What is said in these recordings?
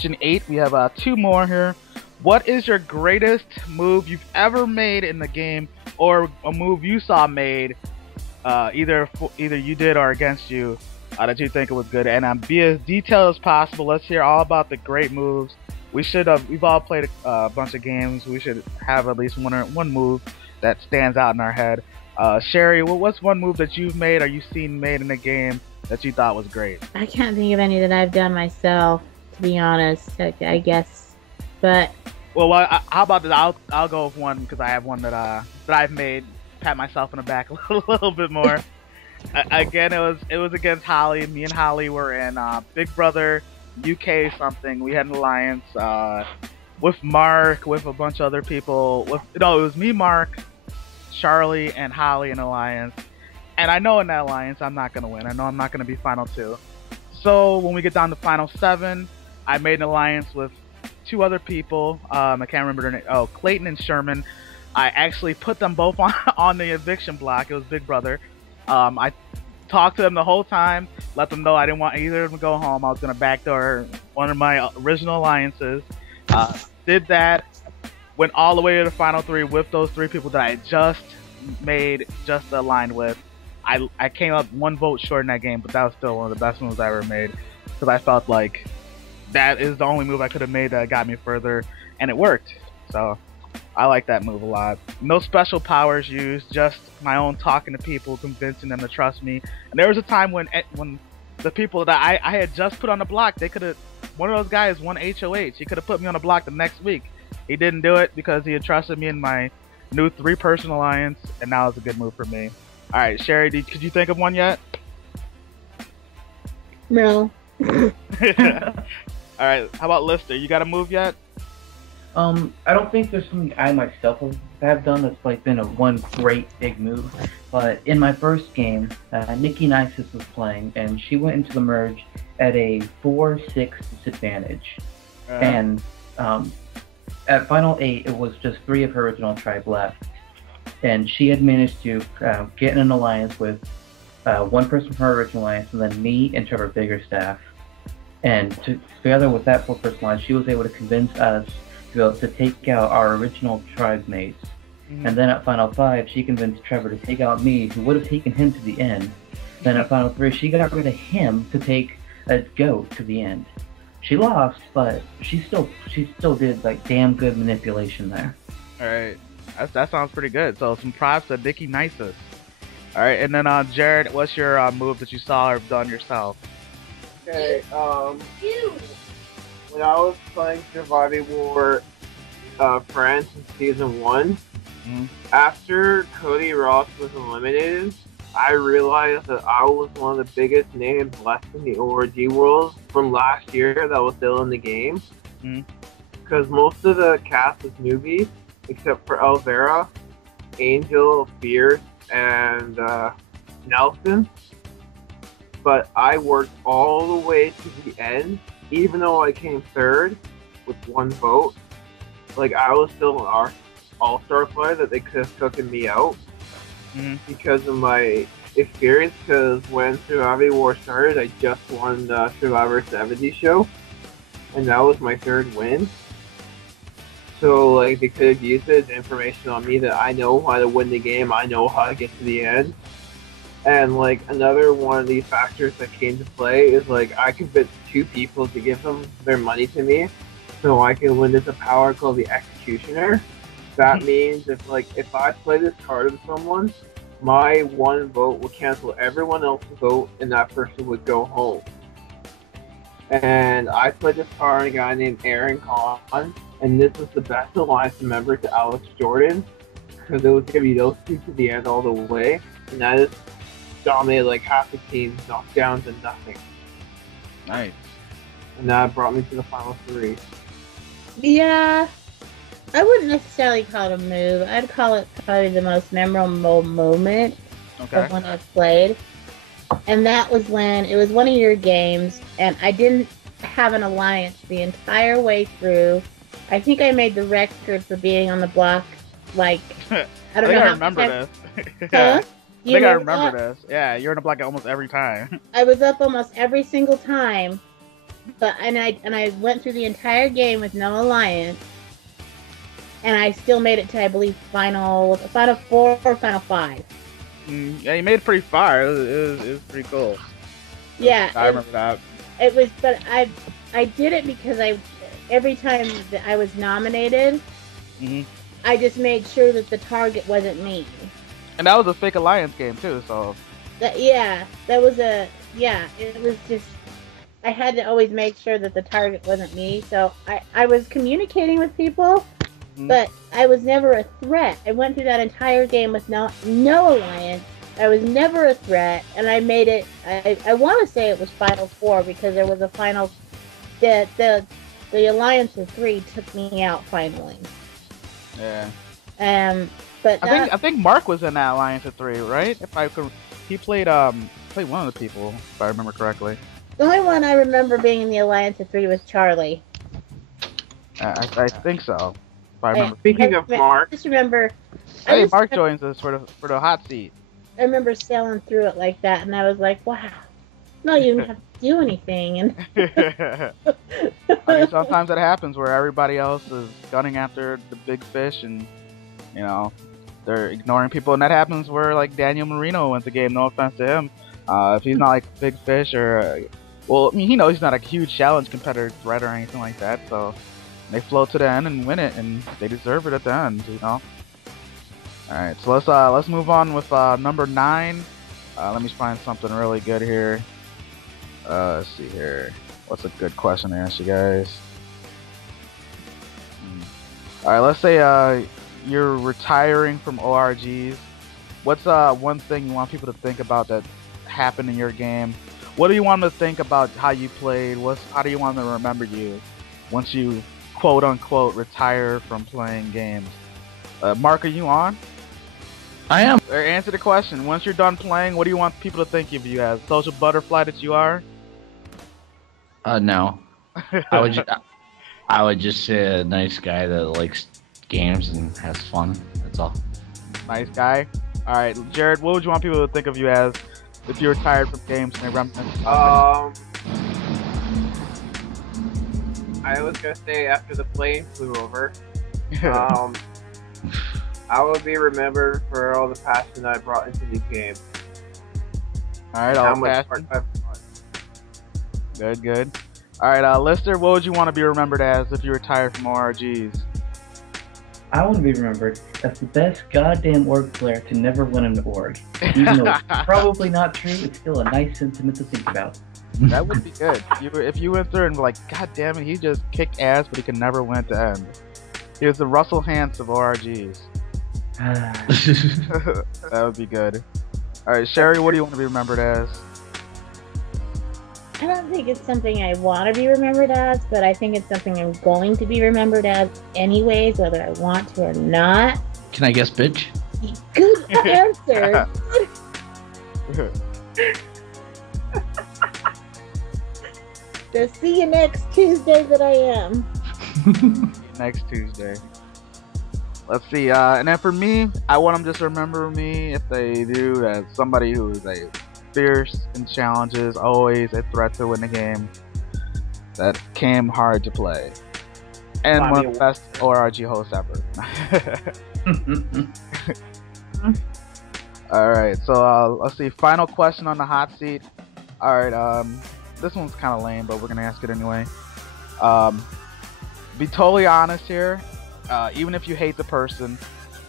question 8. We have 2 more here. What is your greatest move you've ever made in the game, or a move you saw made, either you did or against you, that you think it was good? And be as detailed as possible. Let's hear all about the great moves. We've all played a bunch of games. We should have at least one move that stands out in our head. Sherry, what's one move that you've made or you've seen made in the game that you thought was great? I can't think of any that I've done myself, to be honest. I guess, but Well, how about this? I'll go with one because I have one that I've made. Pat myself in the back a little bit more. Again, it was against Holly. Me and Holly were in Big Brother UK something. We had an alliance with Mark, with a bunch of other people. It was me, Mark, Charlie, and Holly in alliance. And I know in that alliance I'm not gonna win. I know I'm not gonna be final 2. So when we get down to final 7, I made an alliance with 2 other people. I can't remember their name. Oh, Clayton and Sherman. I actually put them both on the eviction block. It was Big Brother. I talked to them the whole time, let them know I didn't want either of them to go home. I was going to backdoor one of my original alliances. Did that. Went all the way to the final 3 with those 3 people that I just aligned with. I came up 1 vote short in that game, but that was still one of the best moves I ever made because I felt like that is the only move I could have made that got me further, and it worked. So I like that move a lot. No special powers used, just my own talking to people, convincing them to trust me. And there was a time when the people that I had just put on the block, they could have, one of those guys won HOH. He could have put me on the block the next week. He didn't do it because he had trusted me in my new 3-person alliance, and that was a good move for me. All right, Sherry, could you think of one yet? no. All right, how about Lister? You got a move yet? I don't think there's something I myself have done that's like been one great big move. But in my first game, Nikki Nisus was playing, and she went into the merge at a 4-6 disadvantage. And at final 8, it was just 3 of her original tribe left, and she had managed to get in an alliance with 1 person from her original alliance, and then me and Trevor Biggerstaff. And together with that 4-person alliance, she was able to convince us to take out our original tribe mates. And then at final 5, she convinced Trevor to take out me, who would have taken him to the end. Then at final 3, she got rid of him to take a goat to the end. She lost, but she still did like damn good manipulation there. All right, that sounds pretty good. So some props to Nikki Nisus. All right, and then Jared, what's your move that you saw or done yourself? Okay, when I was playing Surviving War France in Season 1, after Cody Ross was eliminated, I realized that I was one of the biggest names left in the ORG world from last year that was still in the game. Because most of the cast was newbies, except for Elvira, Angel, Fierce, and Nelson. But I worked all the way to the end, even though I came 3rd with 1 vote. Like, I was still an all-star player that they could have taken me out because of my experience. Because when Surviving War started, I just won the Survivor 70 show, and that was my 3rd win. So, like, they could have used it as information on me that I know how to win the game, I know how to get to the end. And, like, another one of these factors that came to play is, like, I convinced 2 people to give them their money to me so I can win this power called the Executioner. That means if I play this card with someone, my 1 vote would cancel everyone else's vote and that person would go home. And I played this card on a guy named Aaron Kahn, and this was the best alliance member to Alex Jordan, because it was going to be those 2 to the end all the way, and that is dominated like half the team, knocked down to nothing. Nice. And that brought me to the final 3. Yeah, I wouldn't necessarily call it a move. I'd call it probably the most memorable moment of when I've played. And that was when it was one of your games, and I didn't have an alliance the entire way through. I think I made the record for being on the block, like, I don't know. I remember this. Huh? I think I remember this. Yeah, you're in the block almost every time. I was up almost every single time, But I went through the entire game with no alliance, and I still made it to, I believe, final 4 or final 5. Yeah, you made it pretty far. It was pretty cool. Yeah, I remember that. It was, but I did it because every time that I was nominated, I just made sure that the target wasn't me. And that was a fake alliance game too, so. It was just, I had to always make sure that the target wasn't me. So I was communicating with people, but I was never a threat. I went through that entire game with no alliance. I was never a threat, and I made it. I want to say it was Final 4 because there was a final. The Alliance of 3 took me out finally. Yeah. But I think Mark was in that Alliance of 3, right? He played one of the people, if I remember correctly. The only one I remember being in the Alliance of 3 was Charlie. I think so. If I remember. Speaking of Mark, just remember. Hey, Mark joins us for the hot seat. I remember sailing through it like that, and I was like, "Wow, no, you didn't have to do anything." And I mean, sometimes it happens where everybody else is gunning after the big fish, and you know they're ignoring people, and that happens where like Daniel Marino wins the game. No offense to him, if he's not like big fish or well, I mean, he knows he's not a huge challenge competitor threat or anything like that, so they float to the end and win it, and they deserve it at the end, you know. Alright, so let's move on with number 9. Let me find something really good here. Let's see here. What's a good question to ask you guys? Alright, let's say you're retiring from ORGs. What's one thing you want people to think about that happened in your game? What do you want them to think about how you played? How do you want them to remember you once you quote unquote retire from playing games? Mark, are you on? I am. Or answer the question. Once you're done playing, what do you want people to think of you as? Social butterfly that you are? No. I would just say a nice guy that likes games and has fun. That's all. Nice guy. All right, Jared. What would you want people to think of you as if you retired from games and they reminisce? I was gonna say after the plane flew over. I will be remembered for all the passion I brought into the game. Alright, all passion. Good. Alright, Lister, what would you want to be remembered as if you retired from ORGs? I want to be remembered as the best goddamn org player to never win an org. Even though it's probably not true, it's still a nice sentiment to think about. That would be good. If you went through and were like, God damn it, he just kicked ass, but he could never win at the end. He was the Russell Hantz of ORGs. That would be good. Alright, Sherry, what do you want to be remembered as? I don't think it's something I want to be remembered as, but I think it's something I'm going to be remembered as anyways, whether I want to or not. Can I guess bitch? Good answer. So see you next Tuesday that I am. Next Tuesday. Let's see, and then for me, I want them just to remember me, if they do, as somebody who is a fierce in challenges, always a threat to win the game, that came hard to play, and one of the best ORG hosts ever. Alright, so let's see, final question on the hot seat. Alright, this one's kind of lame, but we're going to ask it anyway. Be totally honest here. Even if you hate the person,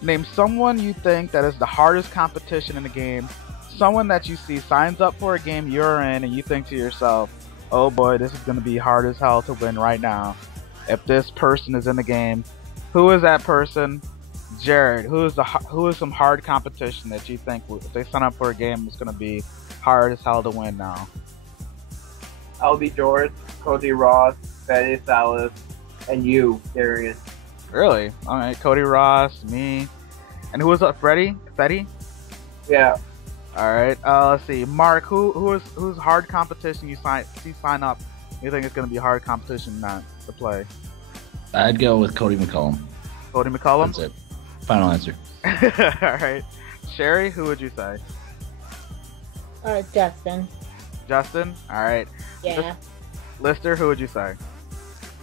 name someone you think that is the hardest competition in the game. Someone that you see signs up for a game you're in and you think to yourself, oh boy, this is going to be hard as hell to win right now. If this person is in the game, who is that person? Jared, who is some hard competition that you think if they sign up for a game is going to be hard as hell to win now? LB George, Cody Ross, Betty Salas, and you, Darius. Really? Alright, Cody Ross, me. And who was up? Freddy? Yeah. Alright, let's see. Mark, who's hard competition you sign up? You think it's gonna be hard competition not to play? I'd go with Cody McCollum. Cody McCollum? That's it. Final answer. Alright. Sherry, who would you say? Justin. Justin? Alright. Yeah. Lister, who would you say?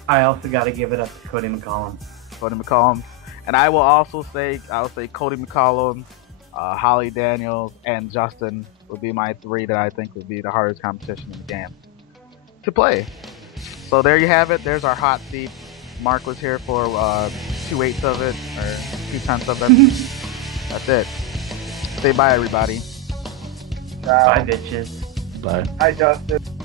I also got to give it up to Cody McCollum. Cody McCollum. And I will also say, Cody McCollum, Holly Daniels, and Justin would be my 3 that I think would be the hardest competition in the game to play. So there you have it. There's our hot seat. Mark was here for 2/8 of it, or 2/10 of it. That's it. Say bye, everybody. Bye, bitches. Bye. Hi, Justin.